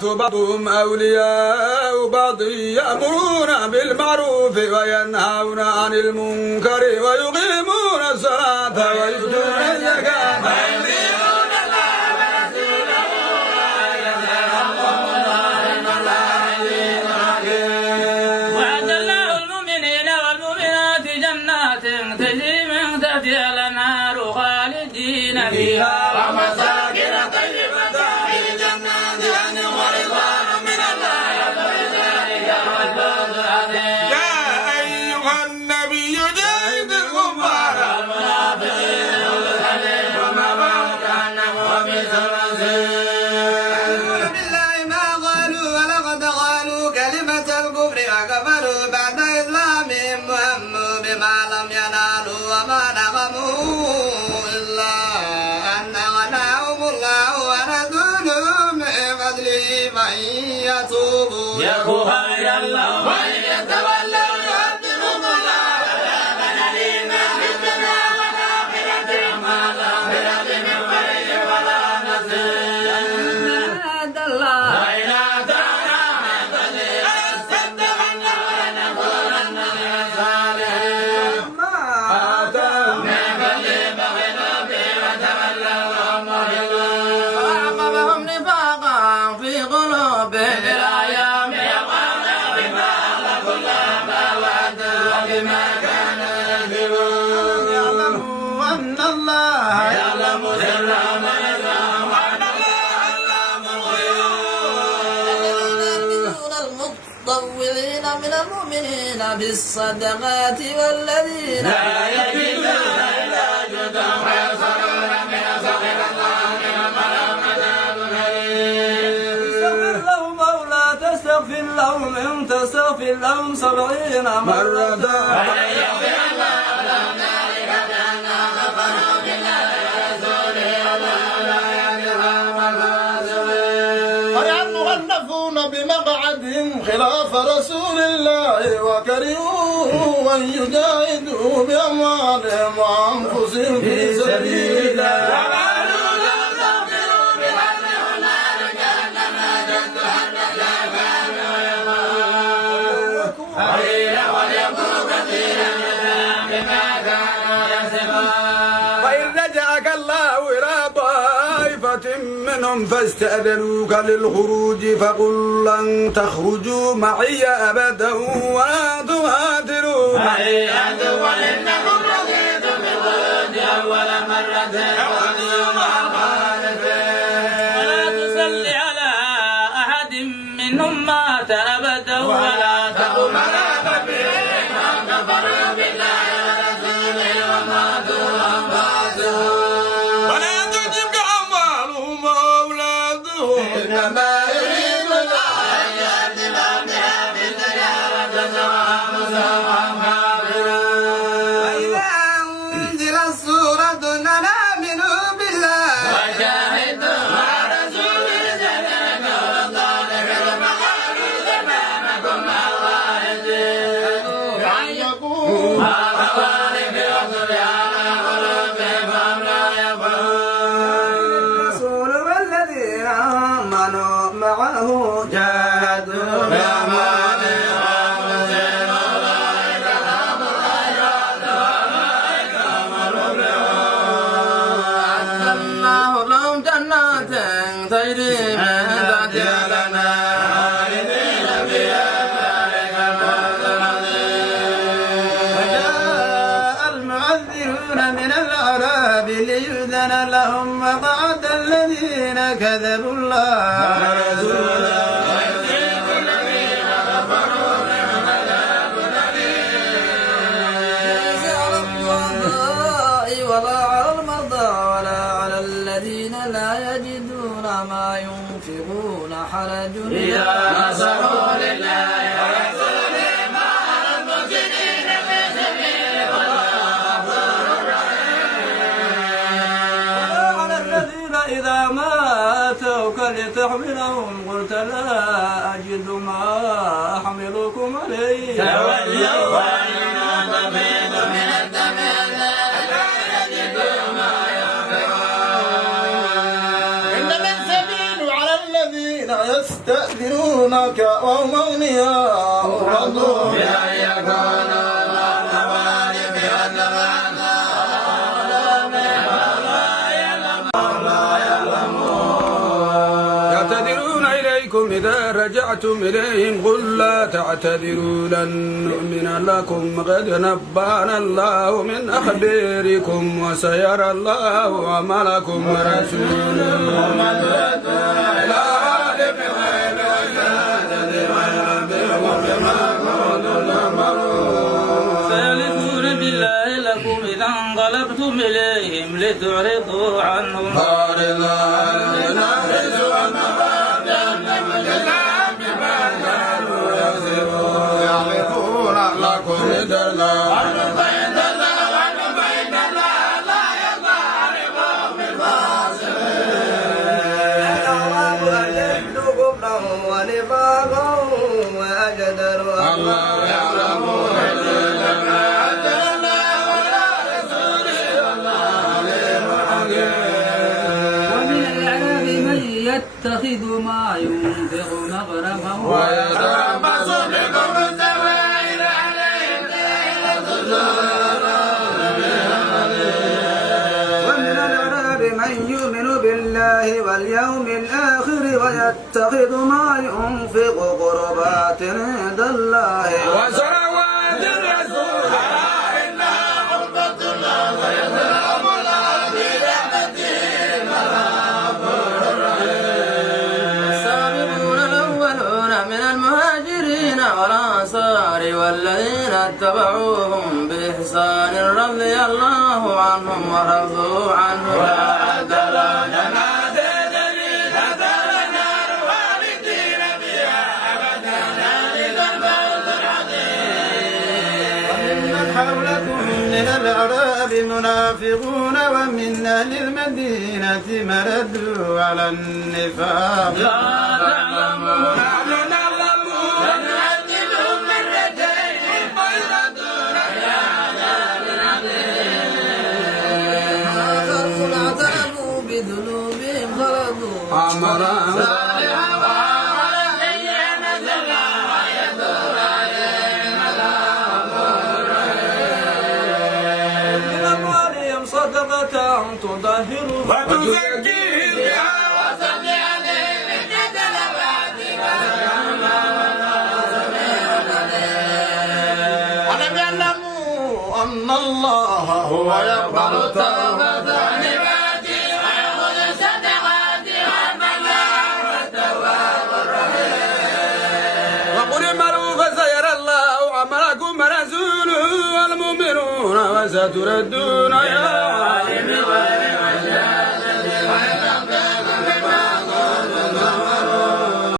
والصلاة بعضهم أولياء بعض يأمرون بالمعروف وينهون عن المنكر ويقيمون الصلاة ويؤتون الزكاة ويطيعون الله ورسوله وعد الله المؤمنين والمؤمنات جنات تجري من تحتها الأنهار خالدين فيها ومساكن طيبة في جنات عدن ورضوان من الله ذلك هو الفوز العظيم. يا أيها النبي جاهد الكفار والمنافقين والكافرين ومأواهم جهنم وبئس المصير. يقولون بالله ما قالوا ولقد قالوا كلمة الكفر وكفروا بعد إسلامهم وهموا بما لم ينالوا وما نقموا إلا أن أغناهم الله ورسوله من فضله فإن يتوبوا يكن خيرا لهم وإن يتولوا يعذبهم الله عذابا أليما في الدنيا والآخرة وما الآخرة من ولي ولا نصير. وإن أتانا من فضله لنصدقن ولنكونن من الصالحين. آتاهم من فضله بخلوا به وتولوا وهم معرضون. فأعقبهم نفاقا في قلوبهم إلى يوم يلقونه بما أخلفوا الله ما وعدوا وبما كانوا يكذبون. يعلموا أن الله يعلم سرهم ونجواهم وأن الله علام الغيوب. يؤمنون المتطوعين من المؤمنين بالصدقات والذين لا يجدون إلا جهدهم ويسخرون بما سخر الله منهم ولهم عذاب أليم. استغفر لهم أو لا تستغفر لهم إن تستغفر لهم 70 مرة ولن يغفر الله لهم ذلك بأنهم كفروا بالله ورسوله والله لا يهدي القوم الفاسقين. ويعنفون بمقعدهم خلاف رسول الله وكرهوا أن يجاهدوا بأموالهم وأنفسهم في سبيل الله. وقالوا لو تغفروا بحرهم نار جهنم أشد حرا كانوا يقولون. قليلا وليكن كثيرا بما كانوا يكسبون. وإن رجعك الله إلى طائفة منهم فاستأذنوك للخروج فقل لن تخرجوا معي أبدا ولا تهاجروا معي وإنكم رضيتم بالخروج أول مرة فخذوا مع الخالدين. ولا تصل على أحد منهم مات أبدا ولا تقم على قبرهم أن كفروا بالله ورسوله وماتوا وهم فاسقون. ولا تعجبك أموالهم وأولادهم إنما يريد الله أن يعذبهم بها في الدنيا وتزرع أنفسهم كافرون. وإذا أنزلت سورة أن آمنوا بالله وجاهدوا مع رسول رجالك والطالب فقالوا زمانكم مع الله أن يكون مع خوارب وصل على قلوبهم فهم لا يفقهون. الرسول والذين آمنوا معه جاهدوا بأموالهم وأنفسهم أولئك لهم الخيرات وأولئك هم المفلحون. أعد الله لهم جنات تجري من تحتها الأنهار خالدين فيها ذلك الفوز العظيم. وجاء المعذرون من الأعراب ليؤذن لهم وقعد الذين كذبوا الله ورسوله ويذيق الذين كفروا منهم عذاب أليم. ليس على الضعفاء ولا على المرضى ولا على الذين لا يجدون ما ينفقون حرج إذا نصحوا لله ورسوله ما على المحسنين في سبيل والله غفور رحيم. ولا على الذين إذا ما أتوك لتحملهم قلت لا أجد ما أحملكم عليه تولوا وإنما تفيض من الدم لا يجدوا ما ينفقون. إنما السبيل على الذين الذين يستأذنونك وهم أغنياء رضوا بأن يكونوا إذا رجعتم إليهم قل لا تعتذروا لن نؤمن لكم قد نبأنا الله من أخباركم وسيرى الله عملكم ورسوله سيحلفون بالله لكم إذا انقلبتم إليهم لتعرضوا عنهم يتخذ ما ينفق مغرما ويتربص بكم الدوائر عليهم ومن الأعراب من يؤمن بالله واليوم الآخر ويتخذ ما ينفق قربات عند الله وصلوات الرسول إنها قربة الله ويترحم الله برحمته والأنصار والذين اتبعوهم بإحسان رضي الله عنهم ورضوا عنه وأعد لنا جنات النار خالدين فيها أبدا ذلك الفوز العظيم وممن حولكم من الأعراب منافقون ومن أهل المدينة مردوا على النفاق لا تعلمون بذنوبهم خلطوا عمرا صالحا وعملا سيئا نزل ويتوب عليهم من أموالهم صدقة تطهرهم وتزكيهم بها وصل عليهم إن صلواتك ألم يعلموا أن الله هو يقبل التوبة عن عباده ويأخذ الصدقات وأن الله هو التواب الرحيم وقل اعملوا فسيرى الله عملكم ورسوله والمؤمنون وستردون يا